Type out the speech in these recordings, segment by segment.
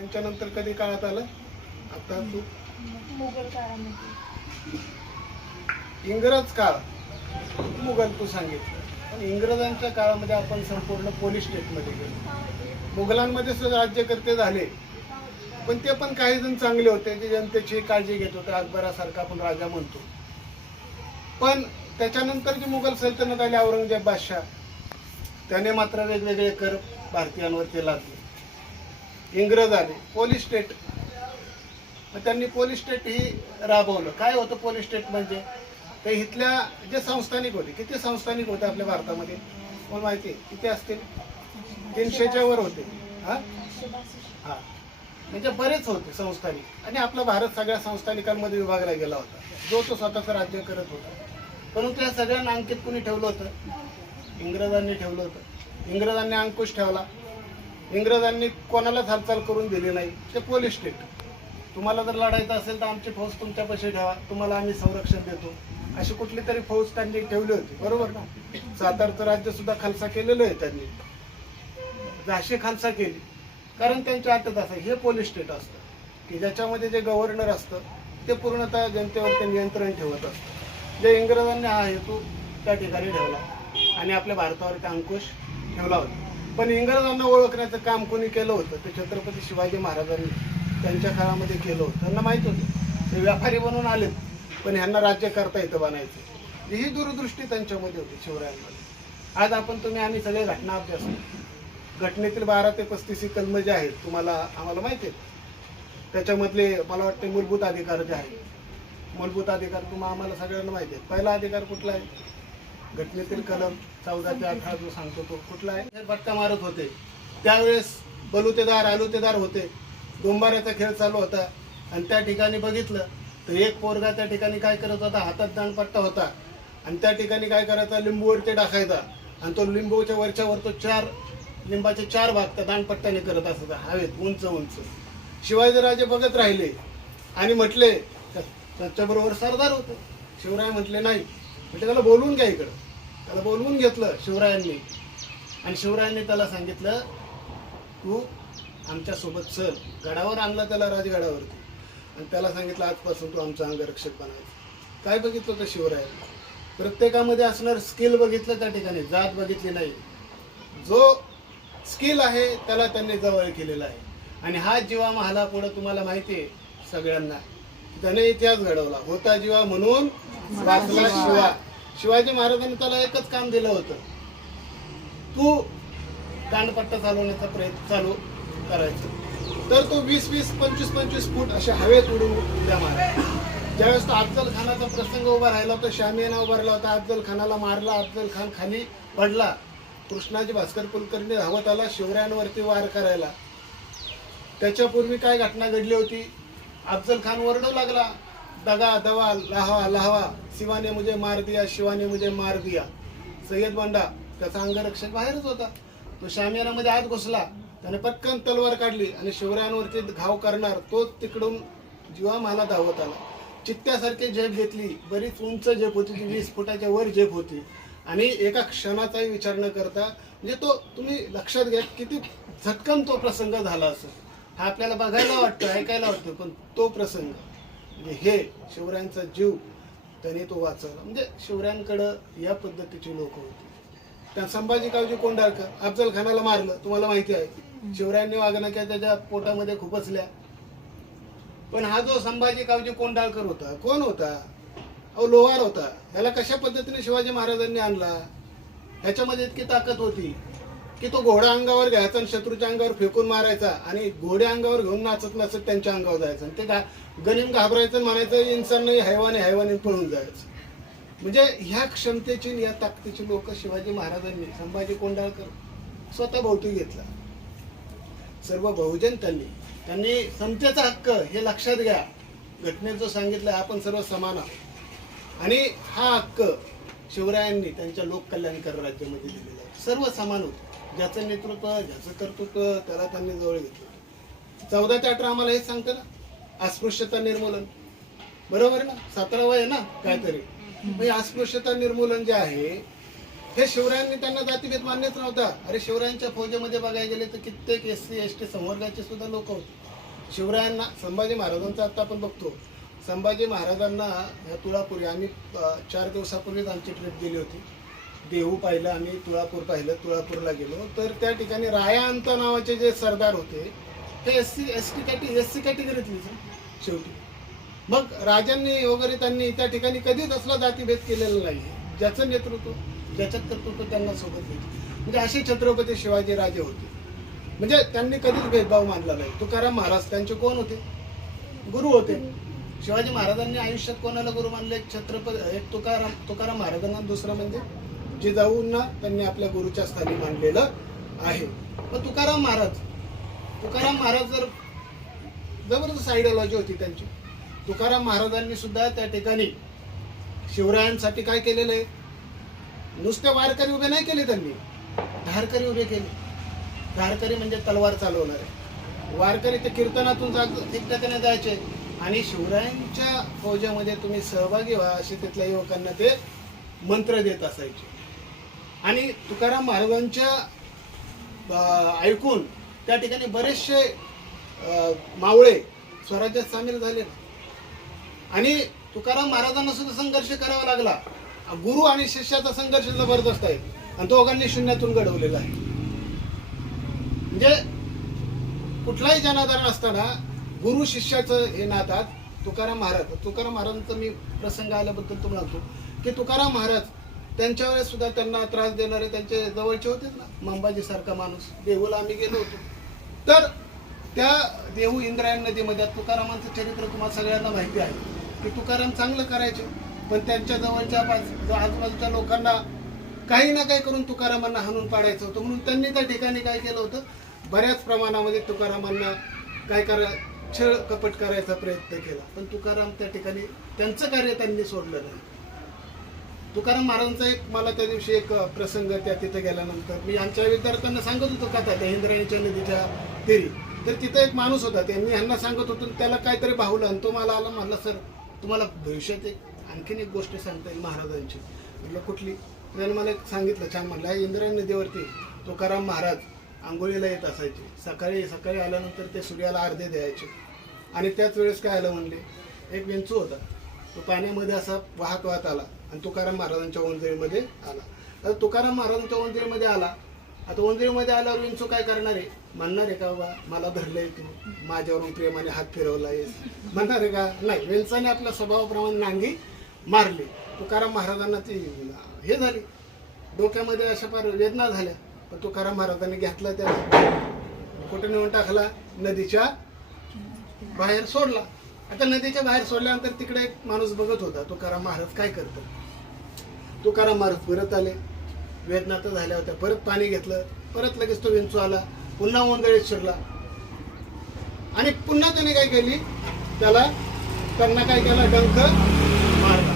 त्यांच्यानंतर कधी काळात आलं आता तू मुघल काळामध्ये. इंग्रज काळ मुघल तू सांगितलं, पण इंग्रजांच्या काळामध्ये आपण संपूर्ण पोलीस स्टेटमध्ये गेलो. मुघलांमध्ये सुद्धा राज्यकर्ते झाले, पण ते पण काही जण चांगले होते जे जनतेची काळजी घेत होते. अकबरासारखा आपण राजा म्हणतो. पण त्याच्यानंतर जी मुघल सल्तनत आली, औरंगजेब बादशाह, त्याने मात्र वेगवेगळे कर भारतीयांवरती लादले. इंग्रज आले, पोलीस स्टेट, मग त्यांनी पोलीस स्टेट ही राबवलं. काय होतं पोलीस स्टेट म्हणजे? ते इथल्या जे संस्थानिक होते, किती संस्थानिक होते आपल्या भारतामध्ये मला माहिती आहे, किती असतील? 300च्या वर होते. हा, म्हणजे बरेच होते संस्थानिक. आणि आपला भारत सगळ्या संस्थानिकांमध्ये विभागला गेला होता, जो तो स्वतःचं राज्य करत होता. परंतु या सगळ्यांना अंकित कुणी ठेवलं होतं? इंग्रजांनी ठेवलं होतं. इंग्रजांनी अंकुश ठेवला. इंग्रजांनी कोणालाच हालचाल करून दिली नाही. ते पोलीस स्टेट, तुम्हाला जर लढायचं असेल तर आमची फौज तुमच्यापाशी ठेवा, तुम्हाला आम्ही संरक्षण देतो, अशी कुठली तरी फौज त्यांनी ठेवली होती. बरोबर ना? सातारचं राज्य सुद्धा खालसा केलेलं आहे त्यांनी, झाशी खालसा केली. कारण त्यांच्या हातात असं हे पोलीस स्टेट असतं की ज्याच्यामध्ये जे गव्हर्नर असतं ते पूर्णतः जनतेवरती नियंत्रण ठेवत असतं. जे इंग्रजांनी हा हेतू त्या ठिकाणी ठेवला आणि आपल्या भारतावरती अंकुश ठेवला होता. पण इंग्रजांना ओळखण्याचं काम कोणी केलं होतं? ते छत्रपती शिवाजी महाराजांनी त्यांच्या काळामध्ये केलं होतं. त्यांना माहीत होतं ते व्यापारी बनून आलेत, पण ह्यांना राज्य करता येतं बनायचं. ही दूरदृष्टी त्यांच्यामध्ये होती, शिवरायांमध्ये. आज आपण तुम्ही आम्ही सगळे घटना अभ्यास, घटनेतील 12 ते 35 कलम जे आहेत तुम्हाला आम्हाला माहिती आहेत. त्याच्यामधले मला वाटते मूलभूत अधिकार जे आहेत, मूलभूत अधिकार तुम्हाला आम्हाला सगळ्यांना माहिती आहेत. पहिला अधिकार कुठला आहे? घटनेतील कलम 14 ते 18 जो सांगतो तो कुठला आहे? बट्टा मारत होते त्यावेळेस बलुतेदार आलुतेदार होते, डोंबाऱ्याचा खेळ चालू होता. आणि त्या ठिकाणी बघितलं तर एक पोरगा त्या ठिकाणी काय करत होता, हातात दांडपट्टा होता आणि त्या ठिकाणी काय करायचा, लिंबूवरती टाकायचा आणि तो लिंबूच्या वरच्या वर तो लिंबाचे 4 भाग त्या दांडपट्ट्याने करत असत हवेत उंच उंच. शिवाजीराजे बघत राहिले आणि म्हटले, त्याच्याबरोबर सरदार होते. शिवराय म्हटले नाही, म्हणजे त्याला बोलवून घ्या इकडं. त्याला बोलवून घेतलं शिवरायांनी आणि शिवरायांनी त्याला सांगितलं तू आमच्यासोबत चल. गडावर आणला त्याला, राजगडावरती, आणि त्याला सांगितलं आजपासून तू आमचा अंगरक्षक बनायचा. काय बघितलं होतं शिवरायांनी? प्रत्येकामध्ये असणार स्किल बघितलं त्या ठिकाणी, जात बघितली नाही. जो स्किल आहे त्याला त्यांनी जवळ केलेला आहे. आणि हा जीवा महाला पुढे तुम्हाला माहिती आहे सगळ्यांना, त्याने इतिहास घडवला. होता जीवा म्हणून वाचला शिवा. शिवाजी महाराजांनी त्याला एकच काम दिलं होतं, तू दांडपट्टा चालवण्याचा प्रयत्न चालू करायचा. तर तो 20-20, 25-25 फूट अशा हवेत उडून उड्या मारा. ज्यावेळेस तो अफजल खानाचा प्रसंग उभा राहिला होता, शामियाना उभारला होता, अफजल खानाला मारला, अफजल खान खाली पडला. कृष्णाजी भास्कर कुलकर्णी धावत आला शिवरायांवरती वार करायला. त्याच्यापूर्वी काय घटना घडली होती? अफजल खान ओरडू लागला, दगा दवा लाहवा लाहवा, शिवाने मुझे मार दिया, शिवाने मुझे मार दिया. सय्यद बंडा त्याचा अंगरक्षक बाहेरच होता, तो शामियानामध्ये आत घुसला. त्याने पटकन तलवार काढली आणि शिवरायांवरती घाव करणार, तो तिकडून जीवा मला धावत आला. चित्त्यासारखी झेप घेतली, बरीच उंच झेप होती, 20 फुटाच्या वर झेप होती. आणि एका क्षणाचाही विचार न करता, म्हणजे तो तुम्ही लक्षात घ्या किती झटकन तो प्रसंग झाला असेल. हा आपल्याला बघायला वाटतं, ऐकायला वाटतं, पण तो प्रसंग म्हणजे हे शिवरायांचा जीव त्याने तो वाचवला. म्हणजे शिवरायांकडं या पद्धतीची लोक होती. त्या संभाजी कावजी कोंढाळकर अफजल खानाला मारलं, तुम्हाला माहिती आहे. शिवरायांनी वाघनख्या त्याच्या पोटामध्ये खुपसल्या. पण हा जो संभाजी कावजी कोंढाळकर होता, कोण होता? अहो लोहार होता. ह्याला कशा पद्धतीने शिवाजी महाराजांनी आणला? ह्याच्यामध्ये इतकी ताकद होती की तो घोडा अंगावर घ्यायचा आणि शत्रूच्या अंगावर फेकून मारायचा आणि घोडे अंगावर घेऊन नाचत नाचत त्यांच्या अंगावर जायचं. आणि ते गनिम घाबरायचं, म्हणायचं इन्सान नाही, हैवाने पळून जायचं. म्हणजे ह्या क्षमतेची, या ताकदीची लोक शिवाजी महाराजांनी, संभाजी कोंढाळकर स्वतः भोवती घेतला. सर्व बहुजन त्यांनी समतेचा हक्क हे लक्षात घ्या. घटनेत जो सांगितलं आपण सर्व समान आहोत आणि हा हक्क शिवरायांनी त्यांच्या लोककल्याणकारी राज्यामध्ये दिलेला आहे. सर्व समान होते. ज्याचं नेतृत्व, ज्याचं कर्तृत्व, त्याला त्यांनी जवळ घेतलं. 14 ते 18 आम्हाला हेच सांगतं ना, अस्पृश्यता निर्मूलन. बरोबर ना? 17वं आहे ना काहीतरी. म्हणजे अस्पृश्यता निर्मूलन जे आहे हे शिवरायांनी, त्यांना जातीभेद मान्यच नव्हता. अरे शिवरायांच्या फौजेमध्ये बघायला गेले तर कित्येक SC ST संवर्गाचे सुद्धा लोक होते. शिवरायांना संभाजी महाराजांचा आता आपण बघतो, संभाजी महाराजांना ह्या तुळापुरी आम्ही 4 दिवसापूर्वीच आमची ट्रिप गेली होती. देहू पाहिलं, आम्ही तुळापूर पाहिलं, तुळापूरला गेलो तर त्या ठिकाणी रायांत नावाचे जे सरदार होते ते एससी कॅटेगरीतलीच शेवटी. मग राजांनी वगैरे त्यांनी त्या ठिकाणी कधीच असला जातीभेद केलेला नाही. ज्याचं नेतृत्व ज्याच्यात कर्तृत्व त्यांना सोबत घेतलं. म्हणजे असे छत्रपती शिवाजी राजे होते. म्हणजे त्यांनी कधीच भेदभाव मानला नाही. तुकाराम महाराज त्यांचे कोण होते? गुरु होते. शिवाजी महाराजांनी आयुष्यात कोणाला गुरु मानले? एक तुकाराम महाराजांना, दुसरं म्हणजे जिजाऊंना त्यांनी आपल्या गुरुच्या स्थानी मानलेलं आहे. मग तुकाराम महाराज जर जबरदस्त आयडियोलॉजी होती त्यांची. तुकाराम महाराजांनी सुद्धा त्या ठिकाणी शिवरायांसाठी काय केलेलं आहे? नुसते वारकरी उभे नाही केले, त्यांनी धारकरी उभे केले. धारकरी म्हणजे तलवार चालवणारे वारकरी. ते कीर्तनातून ठिकठिकाणी जायचे आणि शिवरायांच्या फौजेमध्ये तुम्ही सहभागी व्हा असे तिथल्या युवकांना ते मंत्र देत असायचे. आणि तुकाराम महाराजांच्या ऐकून त्या ठिकाणी बरेचसे मावळे स्वराज्यात सामील झाले. आणि तुकाराम महाराजांना सुद्धा संघर्ष करावा लागला. गुरु आणि शिष्याचा संघर्ष जबरदस्त आहे आणि दोघांनी शून्यातून घडवलेला आहे. म्हणजे कुठलाही जनाधारण असताना गुरु शिष्याचं हे नातात तुकाराम महाराजांचा मी प्रसंग आल्याबद्दल तुम्हाला सांगतो की तुकाराम महाराज त्यांच्या वेळेस सुद्धा त्यांना त्रास देणारे त्यांचे जवळचे होतेच ना. मंबाजी सारखा माणूस. देहूला आम्ही गेलो होतो तर त्या देहू इंद्रायणी नदीमध्ये तुकारामांचं चरित्र तुम्हाला सगळ्यांना माहिती आहे की तुकाराम चांगलं करायचे पण त्यांच्या जवळच्या आजूबाजूच्या लोकांना काही ना काही करून तुकारामांना हाणून पाडायचं होतं. म्हणून त्यांनी त्या ठिकाणी काय केलं होतं, बऱ्याच प्रमाणामध्ये तुकारामांना काय छळ कपट करायचा प्रयत्न केला. पण तुकाराम त्या ठिकाणी त्यांचं कार्य त्यांनी सोडलं नाही. तुकाराम महाराजांचा एक मला त्या दिवशी एक प्रसंग त्या तिथे गेल्यानंतर मी आमच्या विद्यार्थ्यांना सांगत होतो कथा त्या इंद्रायणीच्या नदीच्या तीरी. तर तिथे एक माणूस होता, त्यांनी ह्यांना सांगत होतो, त्याला काहीतरी भावलं आणि तो मला आला, म्हणला सर तुम्हाला भविष्यात आणखीन एक गोष्ट सांगता येईल महाराजांची. म्हटलं कुठली? त्याने मला एक सांगितलं, छान म्हणलं. इंद्रायणी नदीवरती तुकाराम महाराज आंघोळीला येत असायचे. सकाळी आल्यानंतर ते सूर्याला अर्धे द्यायचे. आणि त्याच वेळेस काय आलं म्हणले, एक विंचू होता, तो पाण्यामध्ये असा वाहत आला आणि तुकाराम महाराजांच्या ओंजळीमध्ये आला. आता तुकाराम महाराजांच्या ओंजळीमध्ये आला. आता ओंजळीमध्ये आल्यावर विंचू काय करणार आहे? म्हणणार आहे का बाबा मला धरलंय तू, माझ्यावरून प्रेमाने हात फिरवला आहेस, म्हणणार आहे का? नाही. विंचाने आपल्या स्वभावाप्रमाणे नांगी मारली. तुकाराम महाराजांना ती हे झाली, डोक्यामध्ये अशा फार वेदना झाल्या. पण तुकाराम महाराजांनी घेतला, त्याला कुठे नेऊन टाकला? नदीच्या बाहेर सोडला. आता नदीच्या बाहेर सोडल्यानंतर तिकडे एक माणूस बघत होता तुकाराम महाराज काय करतात. तुकाराम महाराज परत आले, वेदना तर झाल्या होत्या, परत पाणी घेतलं, परत लगेच तो विंचू आला, पुन्हा ओंजळीत शिरला आणि पुन्हा त्याने काय केली, त्यांना काय केला, डंख मारला.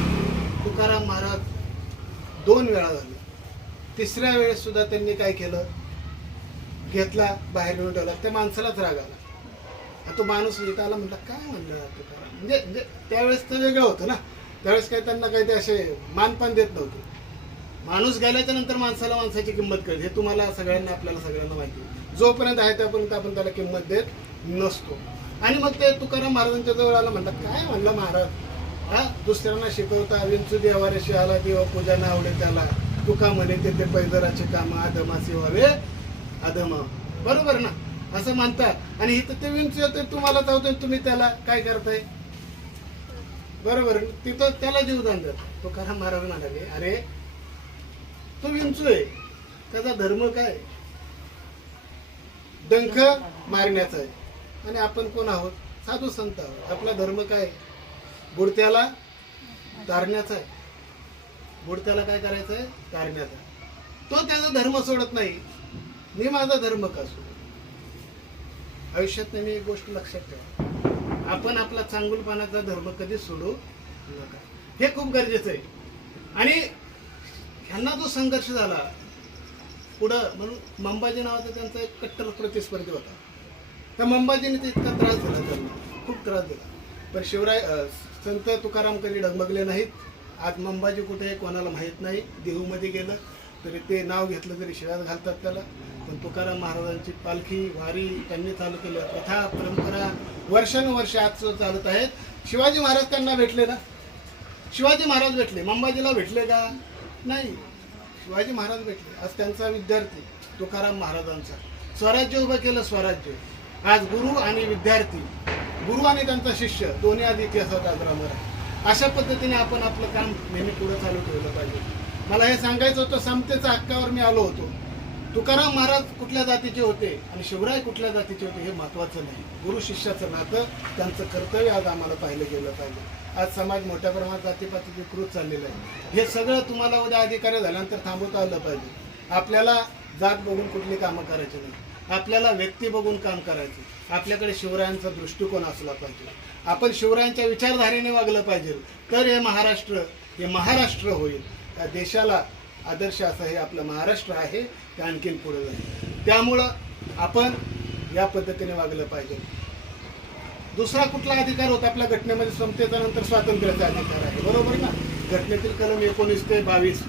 तुकाराम महाराज 2 वेळा झाले. तिसऱ्या वेळेस सुद्धा त्यांनी काय केलं, घेतला, बाहेर नेऊन ठेवला. त्या माणसालाच राग आला. तो माणूस इथं आला, म्हटलं काय म्हणलं तुकाराम. म्हणजे त्यावेळेस तर वेगळं होतं ना. त्यावेळेस काय त्यांना काही ते असे मानपान देत नव्हते. माणूस गेल्याच्या नंतर माणसाची किंमत कळते. हे तुम्हाला आपल्याला सगळ्यांना माहिती आहे. जोपर्यंत आहे त्यापर्यंत आपण त्याला किंमत देत नसतो. आणि मग ते तुकाराम महाराजांच्या जवळ आला, म्हणलं काय म्हणलं महाराज, दुसऱ्यांना शिकवता, विंचू देवाऱ्याशी आला, देवा पूजा ना आवडे त्याला, तुका म्हणे ते पैजराचे काम अधमासी व्हावे अधम. बरोबर ना, असं म्हणतात. आणि इथं ते विंचू येतोय, तुम्हाला चावतोय, तुम्ही त्याला काय करताय? बरोबर. तिथं त्याला जीवदान देत. तुकाराम महाराज म्हणाले, अरे तो विंचू आहे, त्याचा धर्म काय? डंख मारण्याचा आहे. आणि आपण कोण आहोत? साधू संत आहोत. आपला धर्म काय? बुडत्याला तारण्याचा आहे. बुडत्याला काय करायचं आहे? तारण्याचा. तो त्याचा धर्म सोडत नाही, मी माझा धर्म का सोडू? आयुष्यात नेहमी एक गोष्ट लक्षात ठेवा, आपण आपला चांगुलपणाचा धर्म कधी सोडू नका. हे खूप गरजेचं आहे. आणि ह्यांना जो संघर्ष झाला पुढं, म्हणून मंबाजी नावाचा त्यांचा एक कट्टर प्रतिस्पर्धी होता. त्या मंबाजीने ते इतका त्रास दिला, त्यांना खूप त्रास दिला. पण संत तुकाराम कधी डगमगले नाहीत. आज मंबाजी कुठे आहे कोणाला माहीत नाही. देहूमध्ये गेलं तरी ते नाव घेतलं तरी शिव्या घालतात त्याला. पण तुकाराम महाराजांची पालखी वारी त्यांनी चालू केल्या, प्रथा परंपरा वर्षानुवर्ष आज सुद्धा चालत आहेत. शिवाजी महाराज त्यांना भेटले ना? शिवाजी महाराज भेटले, मंबाजीला भेटले का? नाही. शिवाजी महाराज भेटले. आज त्यांचा विद्यार्थी तुकाराम महाराजांचा स्वराज्य उभं केलं. स्वराज्य आज गुरु आणि विद्यार्थी, गुरु आणि त्यांचा शिष्य दोन्ही आज इतिहासात अजरामर आहे. अशा पद्धतीने आपण आपलं काम नेहमी पुढे चालू ठेवलं पाहिजे. मला हे सांगायचं होतं, समतेच्या हक्कावर मी आलो होतो. तुकाराम महाराज कुठल्या जातीचे होते आणि शिवराय कुठल्या जातीचे होते हे महत्त्वाचं नाही. गुरु शिष्याचं नातं, त्यांचं कर्तव्य आज आम्हाला पाहिलं गेलं पाहिजे. आज समाज मोठ्या प्रमाणात जातीपातीची कृत चाललेलं आहे. हे सगळं तुम्हाला उद्या अधिकारी झाल्यानंतर थांबवता आलं पाहिजे. आपल्याला जात बघून कुठली कामं करायची नाही, आपल्याला व्यक्ती बघून काम करायचं. आपल्याकडे शिवरायांचा दृष्टिकोन असला पाहिजे. आपण शिवरायांच्या विचारधारेने वागलं पाहिजे. तर हे महाराष्ट्र होईल. या देशाला आदर्श असं हे आपलं महाराष्ट्र आहे, ते आणखीन पुढे जाईल. त्यामुळं आपण या पद्धतीने वागलं पाहिजे. दुसरा कुठला अधिकार होता आपल्या घटनेमध्ये? समतेचा नंतर स्वातंत्र्याचा अधिकार आहे, बरोबर ना? घटनेतील कलम 19 ते 22,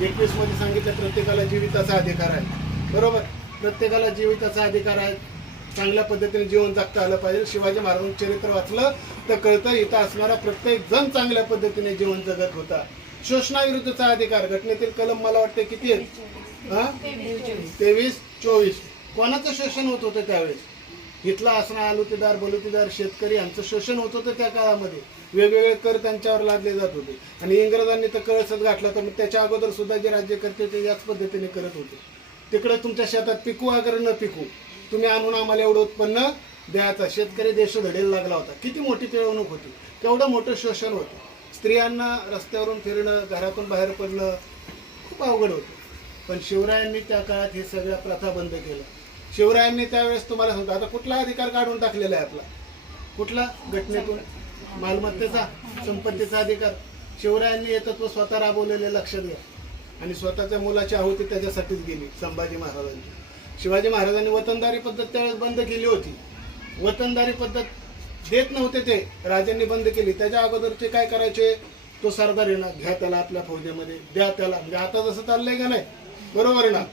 21 मध्ये सांगितलं प्रत्येकाला जीविताचा अधिकार आहे, बरोबर? प्रत्येकाला जीविताचा अधिकार आहे. चांगल्या पद्धतीने जीवन जगता आलं पाहिजे. शिवाजी महाराजांचं चरित्र वाचलं तर कळतं, इथं असणारा प्रत्येक जण चांगल्या पद्धतीने जीवन जगत होता. शोषणाविरुद्धचा अधिकार, घटनेतील कलम मला वाटते किती आहेत? 23, 24. कोणाचं शोषण होत होतं त्यावेळेस? इथला असणारा आलुतेदार, बलुतेदार, शेतकरी यांचं शोषण होत होतं त्या काळामध्ये. वेगवेगळे कर त्यांच्यावर लादले जात होते आणि इंग्रजांनी तर कळसच गाठला. तर त्याच्या अगोदर सुद्धा जे राज्यकर्ते ते याच पद्धतीने करत होते. तिकडे तुमच्या शेतात पिकू अगर न पिकू, तुम्ही आणून आम्हाला एवढं उत्पन्न द्यायचं. शेतकरी देशोधडीला लागला होता. किती मोठी पिळवणूक होती, केवढं मोठं शोषण होतं. स्त्रियांना रस्त्यावरून फिरणं, घरातून बाहेर पडणं खूप अवघड होतं. पण शिवरायांनी त्या काळात हे सगळ्या प्रथा बंद केलं. शिवरायांनी त्यावेळेस तुम्हाला सांगतो, आता कुठला अधिकार काढून टाकलेला आहे आपला? कुठला? घटनेतून मालमत्तेचा, संपत्तीचा अधिकार. शिवरायांनी हे तत्व स्वतः राबवलेले, लक्षात घ्या. आणि स्वतःच्या मुलाची आहुती त्याच्यासाठीच गेली संभाजी महाराजांची. शिवाजी महाराजांनी वतनदारी पद्धत त्यावेळेस बंद केली होती. वतनदारी पद्धत देत नव्हते ते, राजांनी बंद केली. त्याच्या अगोदर ते काय करायचे? तो सरदार आहे ना, घ्या त्याला आपल्या फौजेमध्ये, द्या त्याला. म्हणजे आता जसं चाललंय का नाही, बरोबर आहे ना?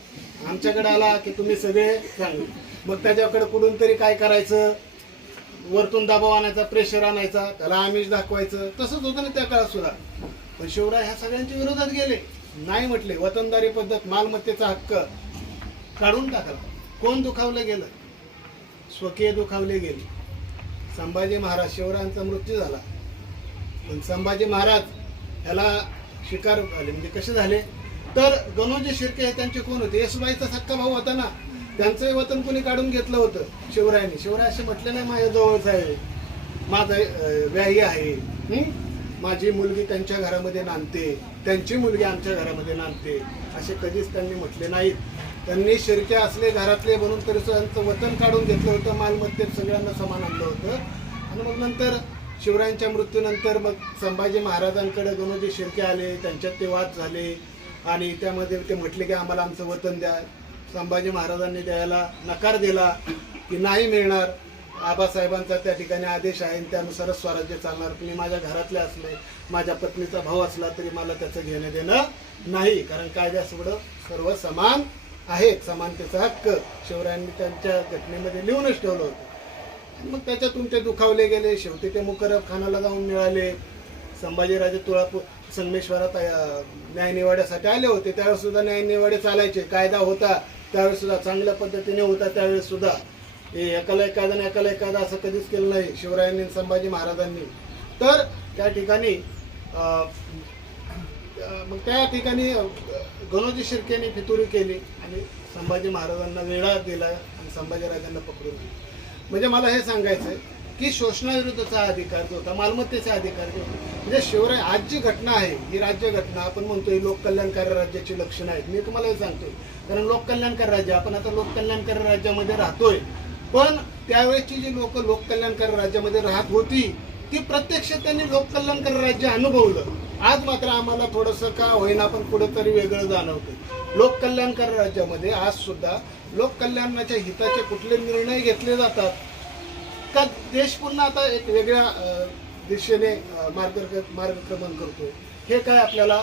आमच्याकडे आला की तुम्ही सगळे चांगले, मग त्याच्याकडे कुठून तरी काय करायचं? वरतून दबाव आणायचा, प्रेशर आणायचा, त्याला आमिष दाखवायचं. तसंच होतं ना त्या काळात सुद्धा. पण शिवराय ह्या सगळ्यांच्या विरोधात गेले. नाही म्हटले, वतनदारी पद्धत, मालमत्तेचा हक्क काढून टाकला. कोण दुखावलं गेलं? स्वकीय दुखावले गेले. संभाजी महाराज, शिवरायांचा मृत्यू झाला, पण संभाजी महाराज याला शिकार झाले. म्हणजे कसे झाले? तर गणोजी शिर्के हे त्यांचे कोण होते? येसुबाईचा सक्का भाऊ होता ना, त्यांचंही वतन कोणी काढून घेतलं होतं? शिवरायांनी. शिवराय असे म्हटले नाही, माझ्या जवळच आहे, माझा व्याही आहे, माझी मुलगी त्यांच्या घरामध्ये नांदते, त्यांची मुलगी आमच्या घरामध्ये नांदते, असे कधीच त्यांनी म्हटले नाहीत. त्यांनी शिर्के असले घरातले म्हणून तरी त्यांचं वतन काढून घेतलं होतं, मालमत्तेत सगळ्यांना समान आणलं होतं. आणि मग नंतर शिवरायांच्या मृत्यूनंतर मग संभाजी महाराजांकडे गणोजी शिर्के आले, त्यांच्यात ते वाद झाले आणि त्यामध्ये ते म्हटले की आम्हाला आमचं वतन द्या. संभाजी महाराजांनी द्यायला नकार दिला की नाही मिळणार, आबासाहेबांचा त्या ठिकाणी आदेश आहे, त्यानुसारच स्वराज्य चालणार. तुम्ही माझ्या घरातले असले, माझ्या पत्नीचा भाऊ असला तरी मला त्याचं घेणं देणं नाही, कारण कायद्यासमोर सर्व समान आहेत. समानतेचा हक्क शिवरायांनी त्यांच्या घटनेमध्ये लिहूनच ठेवलं होतं. मग त्याच्यातून ते दुखावले गेले. शेवटी ते मुकरब खानाला जाऊन मिळाले. संभाजीराजे तुळापूर संगमेश्वरात न्यायनिवाड्यासाठी आले होते. त्यावेळेस सुद्धा न्यायनिवाडे चालायचे, कायदा होता त्यावेळेस सुद्धा, चांगल्या पद्धतीने होता त्यावेळेस सुद्धा. एकाला एक कायदा आणि एकाला एक कायदा असं कधीच केलं नाही शिवरायांनी संभाजी महाराजांनी. तर त्या ठिकाणी मग त्या ठिकाणी गणोजी शिर्केने फितुरी केली आणि संभाजी महाराजांना वेढा दिला आणि संभाजीराजांना पकडून दिलं. म्हणजे मला हे सांगायचं आहे की शोषणाविरुद्धचा अधिकार जो होता, मालमत्तेचा अधिकार जो होता, म्हणजे शिवराय आज जी घटना आहे ही राज्य घटना आपण म्हणतोय लोककल्याणकारी राज्याची लक्षणं आहेत. मी तुम्हाला हे सांगतोय कारण लोककल्याणकारी राज्य, आपण आता लोककल्याणकारी राज्यामध्ये राहतोय. पण त्यावेळेची जी लोक लोककल्याणकारी राज्यामध्ये राहत होती ती प्रत्यक्ष त्यांनी लोककल्याणकारी राज्य अनुभवलं. आज मात्र आम्हाला थोडंसं का होईना पण कुठंतरी वेगळं जाणवतं. लोककल्याणकारी राज्यामध्ये आज सुद्धा लोककल्याणाच्या हिताचे कुठले निर्णय घेतले जातात का देश पुन्हा आता एक वेगळ्या दिशेने मार्गक्रमण करतो, हे काय आपल्याला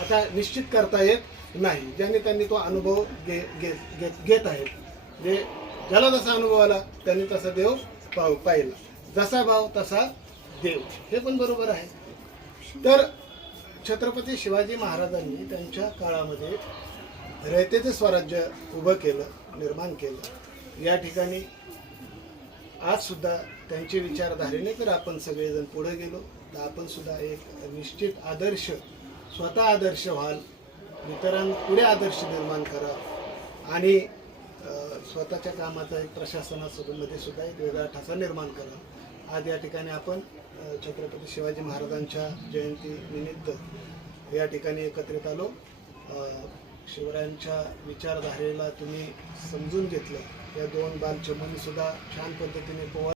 आता निश्चित करता येत नाही. ज्यांनी त्यांनी तो अनुभव घेत आहेत, जे ज्याला जसा अनुभव आला त्यांनी तसा देव पाहिला. जसा भाव तसा देव, हे पण बरोबर आहे. तर छत्रपती शिवाजी महाराजांनी त्यांच्या काळामध्ये रयतेचे स्वराज्य उभं केलं, निर्माण केलं. या ठिकाणी आज सुद्धा त्यांच्या विचारधारेने जर आपण सगळेजण पुढे गेलो तर आपण सुद्धा एक निश्चित आदर्श, स्वतः आदर्श व्हाल, इतरांपुढे आदर्श निर्माण करा आणि स्वतःच्या कामाचा एक प्रशासनामध्ये सुद्धा एक वेगळा ठसा निर्माण करा. आज या ठिकाणी आपण छत्रपती शिवाजी महाराजांच्या जयंती निमित्त या ठिकाणी एकत्रित आलो. शिवरायांच्या विचारधारेला तुम्ही समजून घेतलं. या दोन बालचिमुनी सुद्धा छान पद्धतीने पोवा